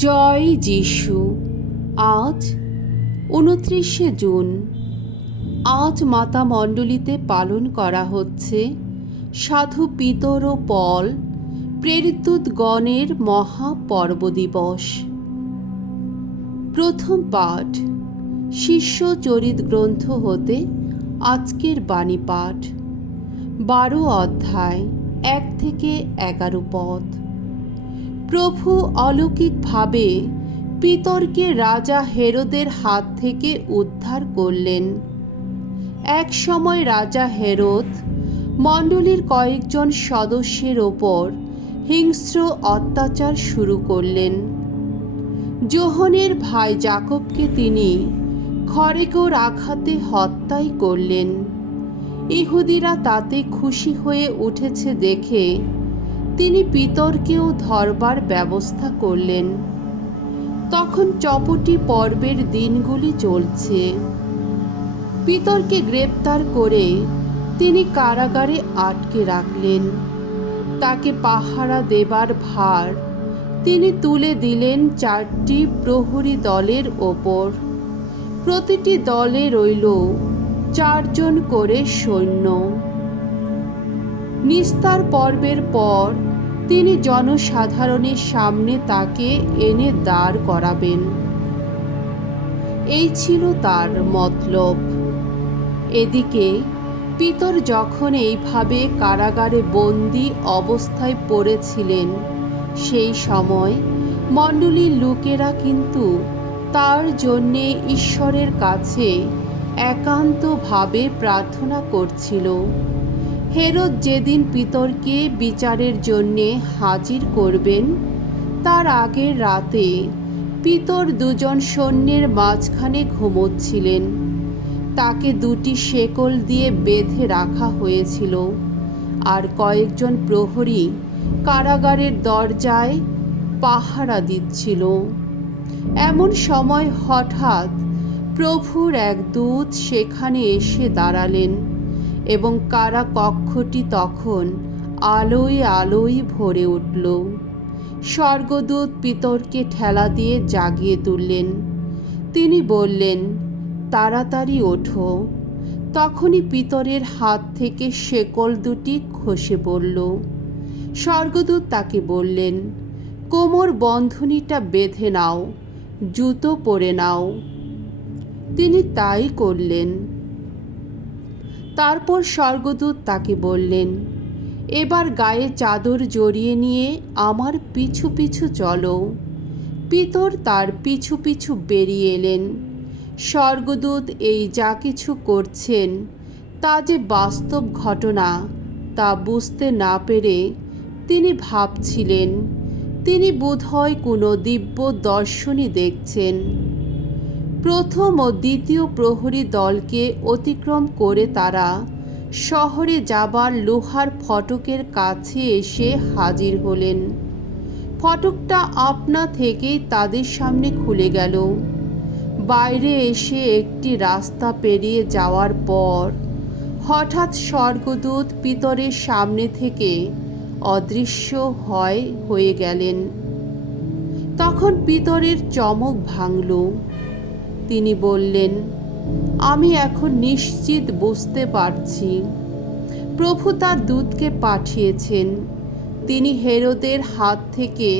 জয় যিশু। আজ ২৯শে জুন। আজ মাতা মণ্ডলীতে পালন করা হচ্ছে সাধু পিতর ও পল প্রেরিতগণের মহাপর্ব দিবস। প্রথম পাঠ শিষ্য চরিত গ্রন্থ হতে আজকের বাণী পাঠ, ১২ অধ্যায় ১ থেকে ১১ পদ। প্রভু অলৌকিকভাবে পিতরকে রাজা হেরোদের হাত থেকে উদ্ধার করলেন। এক সময় রাজা হেরোদ মণ্ডলীর কয়েকজন সদস্যের ওপর হিংস্র অত্যাচার শুরু করলেন। যোহনের ভাই যাকবকে তিনি খড়্গের আঘাতে হত্যাই করলেন। ইহুদিরা তাতে খুশি হয়ে উঠেছে দেখে তিনি পিতরকেও ধরবার ব্যবস্থা করলেন। তখন চপটি পর্বের দিনগুলি চলছে। পিতরকে গ্রেপ্তার করে তিনি কারাগারে আটকে রাখলেন। তাকে পাহারা দেবার ভার তিনি তুলে দিলেন ৪টি প্রহরী দলের ওপর। প্রতিটি দলে রইল ৪ জন করে সৈন্য। নিস্তার পর্বের পর তিনি জনসাধারণের সামনে তাকে এনে দাঁড় করাবেন, এই ছিল তার মতলব। এদিকে পিতর যখন এইভাবে কারাগারে বন্দী অবস্থায় পড়েছিলেন, সেই সময় মণ্ডলীর লোকেরা কিন্তু তার জন্যে ঈশ্বরের কাছে একান্তভাবে প্রার্থনা করছিল। হেরোদ যেদিন পিতরকে বিচারের জন্যে হাজির করবেন, তার আগের রাতে পিতর ২ জন সৈন্যের মাঝখানে ঘুমোচ্ছিলেন। তাকে ২টি শেকল দিয়ে বেঁধে রাখা হয়েছিল, আর কয়েকজন প্রহরী কারাগারের দরজায় পাহারা দিচ্ছিল। এমন সময় হঠাৎ প্রভুর এক দূত সেখানে এসে দাঁড়ালেন এবং কারা কক্ষটি তখন আলোয় আলোয় ভরে উঠল। স্বর্গদূত পিতরকে ঠেলা দিয়ে জাগিয়ে তুললেন। তিনি বললেন, তাড়াতাড়ি ওঠো। তখনই পিতরের হাত থেকে শেকল ২টি খসে পড়ল। স্বর্গদূত তাকে বললেন, কোমর বন্ধনীটা বেঁধে নাও, জুতো পরে নাও। তিনি তাই করলেন। তারপর স্বর্গদূত তাকে বললেন, এবার গায়ে চাদর জড়িয়ে নিয়ে আমার পিছু পিছু চলো। পিতর তার পিছু পিছু বেরিয়ে এলেন। স্বর্গদূত এই যা কিছু করছেন তা যে বাস্তব ঘটনা, তা বুঝতে না পেরে তিনি ভাবছিলেন তিনি বোধহয় কোনো দিব্য দর্শনই দেখছেন। প্রথম ও দ্বিতীয় প্রহরী দলকে অতিক্রম করে তারা শহরে যাবার লোহার ফটকের কাছে এসে হাজির হলেন। ফটকটা আপনা থেকেই তাদের সামনে খুলে গেল। বাইরে এসে একটি রাস্তা পেরিয়ে যাওয়ার পর হঠাৎ স্বর্গদূত পিতরের সামনে থেকে অদৃশ্য হয়ে গেলেন। তখন পিতরের চমক ভাঙল। তিনি বললেন, আমি এখন নিশ্চিত বুঝতে পারছি প্রভু তার দূতকে পাঠিয়েছেন। তিনি হেরোদের হাত থেকে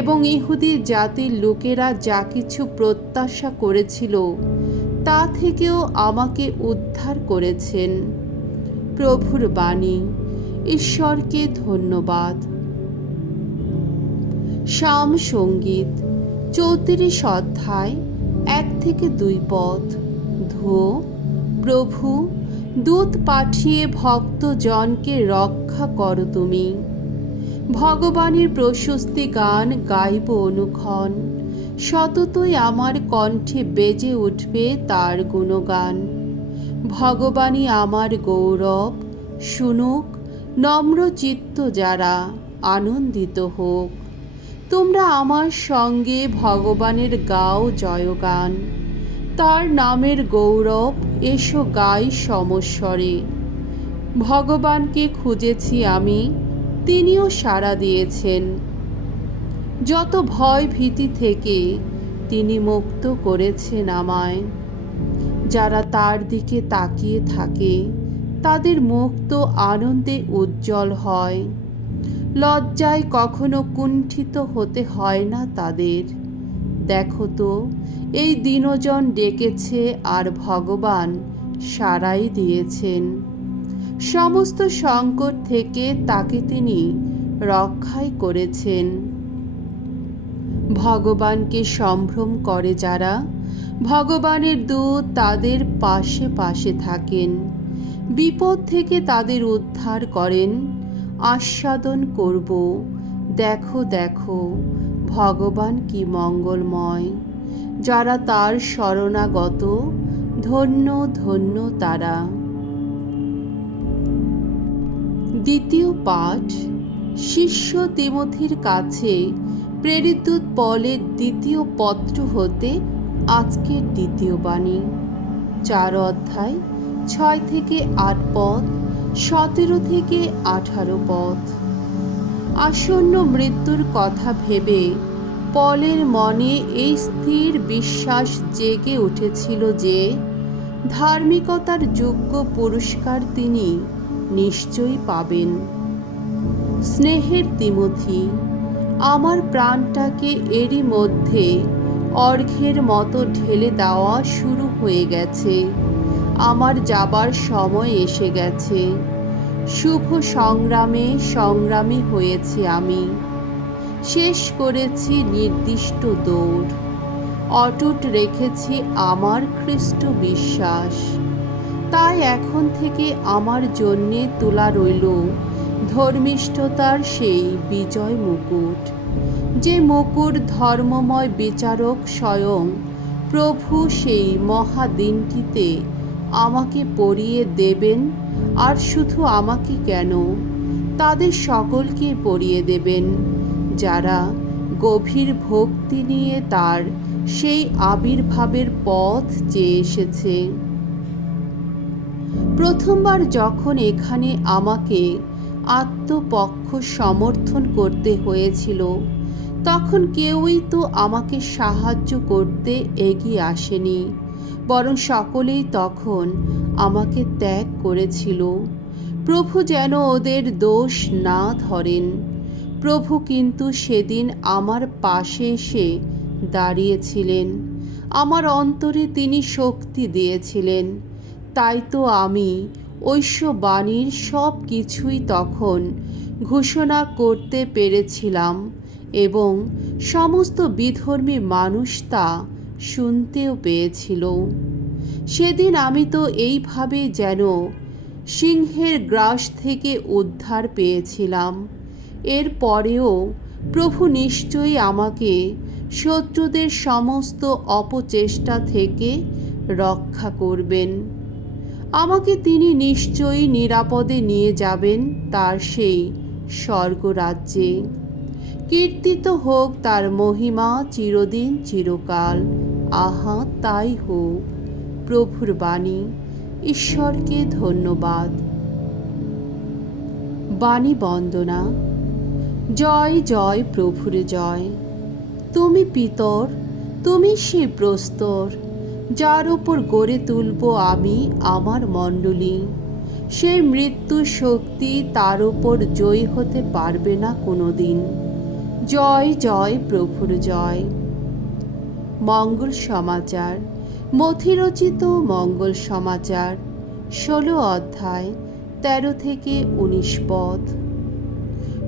এবং ইহুদি জাতির লোকেরা যা কিছু প্রত্যাশা করেছিল তা থেকেও আমাকে উদ্ধার করেছেন। প্রভুর বাণী। ঈশ্বরকে ধন্যবাদ। সাম সঙ্গীত ৩৪ অধ্যায় ১ থেকে ২ পদ। ধো প্রভু, দূত পাঠিয়ে ভক্তজনকে রক্ষা করো তুমি। ভগবানের প্রশস্তি গান গাইব অনুক্ষণ, সততই আমার কণ্ঠে বেজে উঠবে তার গুণগান। ভগবানই আমার গৌরব, শুনুক নম্র চিত্ত যারা, আনন্দিত হোক। তোমরা আমার সঙ্গে ভগবানের গাও জয়গান। তার নামের গৌরব এসো গাই সমস্বরে। ভগবানকে খুঁজেছি আমি, তিনিও সাড়া দিয়েছেন। যত ভয় ভীতি থেকে তিনি মুক্ত করেছেন আমায়। যারা তার দিকে তাকিয়ে থাকে তাদের মুখ তো আনন্দে উজ্জ্বল হয়। লজ্জায় কখনো কুণ্ঠিত হতে হয় না তাদের। দেখো তো, এই দিনজন ডেকেছে আর ভগবান সাড়াই দিয়েছেন। সমস্ত সংকট থেকে তাকে তিনি রক্ষাই করেছেন। ভগবানকে সম্ভ্রম করে যারা, ভগবানের দূত তাদের পাশে পাশে থাকেন, বিপদ থেকে তাদের উদ্ধার করেন। আস্বাদন করব, দেখো দেখো ভগবান কি মঙ্গলময়। যারা তার শরণাগত, ধন্য ধন্য তারা। দ্বিতীয় পাঠ, শিষ্য তিমথির কাছে প্রেরিত পলের দ্বিতীয় পত্র হতে আজকের দ্বিতীয় বাণী। 4 অধ্যায় 6 থেকে 8 পদ, 17 থেকে 18 পদ। আসন্ন মৃত্যুর কথা ভেবে পলের মনে এই স্থির বিশ্বাস জেগে উঠেছিল যে ধার্মিকতার যোগ্য পুরস্কার তিনি নিশ্চয়ই পাবেন। স্নেহের তিমথি, আমার প্রাণটাকে এরই মধ্যে অর্ঘ্যের মতো ঢেলে দেওয়া শুরু হয়ে গেছে। আমার যাবার সময় এসে গেছে। শুভ সংগ্রামে সংগ্রামী হয়েছি আমি। শেষ করেছি নির্দিষ্ট দৌড়। অটুট রেখেছি আমার খ্রিস্ট বিশ্বাস। তাই এখন থেকে আমার জন্যে তোলা রইল ধর্মিষ্ঠতার সেই বিজয় মুকুট, যে মুকুট ধর্মময় বিচারক স্বয়ং প্রভু সেই মহাদিনটিতে আমাকে পরিয়ে দেবেন। আর শুধু আমাকে কেন, তাদের সকলকে পরিয়ে দেবেন যারা গভীর ভক্তি নিয়ে তার সেই আবির্ভাবের পথ চেয়ে এসেছে। প্রথমবার যখন এখানে আমাকে আত্মপক্ষ সমর্থন করতে হয়েছিল, তখন কেউই তো আমাকে সাহায্য করতে এগিয়ে আসেনি, বরং সকলেই তখন আমাকে ত্যাগ করেছিল। প্রভু যেন ওদের দোষ না ধরেন। প্রভু কিন্তু সেদিন আমার পাশে এসে দাঁড়িয়েছিলেন। আমার অন্তরে তিনি শক্তি দিয়েছিলেন। তাই তো আমি ঐশ্ববাণীর সব কিছুই তখন ঘোষণা করতে পেরেছিলাম এবং সমস্ত বিধর্মী মানুষ তা শুনতেও পেয়েছিল। সেদিন আমি তো এইভাবে যেন সিংহের গ্রাস থেকে উদ্ধার পেয়েছিলাম। এর পরেও প্রভু নিশ্চয়ই আমাকে শত্রুদের সমস্ত অপচেষ্টা থেকে রক্ষা করবেন। আমাকে তিনি নিশ্চয়ই নিরাপদে নিয়ে যাবেন তার সেই স্বর্গরাজ্যে। কীর্তিত হোক তার মহিমা চিরদিন চিরকাল। আহা, তাই হোক। প্রভুর বাণী। ঈশ্বরকে ধন্যবাদ। বাণী বন্দনা। জয় জয় প্রভুর জয়। তুমি পিতর, তুমি সেই প্রস্তর, যার ওপর গড়ে তুলব আমি আমার মণ্ডলী। সে মৃত্যু শক্তি তার ওপর জয়ী হতে পারবে না কোনো দিন। জয় জয় প্রভুর জয়। মঙ্গল সমাচার। মথিরচিত মঙ্গল সমাচার, 16 অধ্যায় 13 থেকে 19 পদ।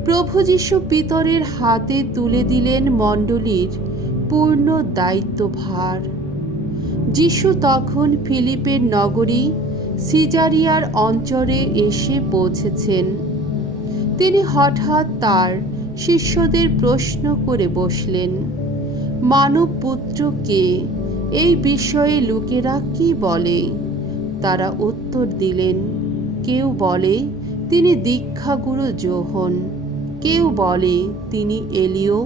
প্রভু যীশু পিতরের হাতে তুলে দিলেন মণ্ডলীর পূর্ণ দায়িত্বভার। যীশু তখন ফিলিপের নগরী সিজারিয়ার অঞ্চলে এসে পৌঁছেছেন। তিনি হঠাৎ তার শিষ্যদের প্রশ্ন করে বসলেন, মানব পুত্র কে? এই বিষয়ে লোকেরা কি বলে? তারা উত্তর দিলেন, কেউ বলে তিনি দীক্ষাগুরু যোহন, কেউ বলে তিনি এলিয়,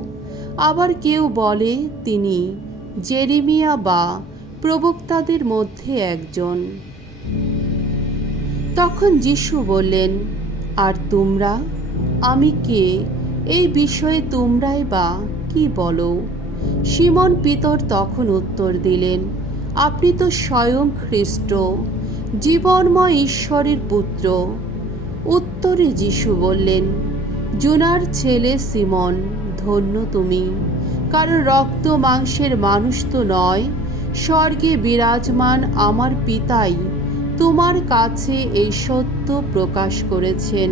আবার কেউ বলে তিনি জেরেমিয়া বা প্রবক্তাদের মধ্যে একজন। তখন যীশু বললেন, আর তোমরা? আমি কে, এই বিষয়ে তোমরাই বা কি বলো? সিমন পিতর তখন উত্তর দিলেন, আপনি তো স্বয়ং খ্রিস্ট, জীবনময় ঈশ্বরের পুত্র। উত্তরে যিশু বললেন, জোনার ছেলে সিমন, ধন্য তুমি, কারণ রক্ত মাংসের মানুষ তো নয়, স্বর্গে বিরাজমান আমার পিতাই তোমার কাছে এই সত্য প্রকাশ করেছেন।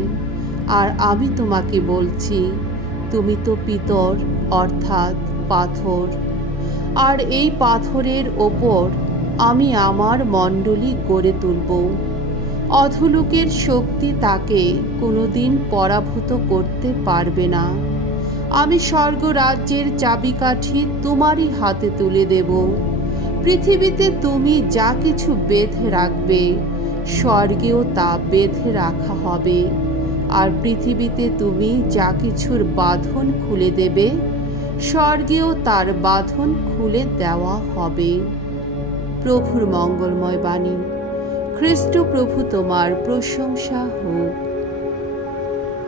আর আমি তোমাকে বলছি, তুমি তো পিতর, অর্থাৎ পাথর, আর এই পাথরের ওপর আমি আমার মণ্ডলী গড়ে তুলব। অধোলোকের শক্তি তাকে কোনোদিন পরাভূত করতে পারবে না। আমি স্বর্গরাজ্যের চাবিকাঠি তোমারই হাতে তুলে দেব। পৃথিবীতে তুমি যা কিছু বেঁধে রাখবে, স্বর্গেও তা বেঁধে রাখা হবে, আর পৃথিবীতে তুমি যা কিছুর বাঁধন খুলে দেবে, স্বর্গেও তার বাঁধন খুলে দেওয়া হবে। প্রভুর মঙ্গলময় বাণী। খ্রিস্ট প্রভু তোমার প্রশংসা হোক।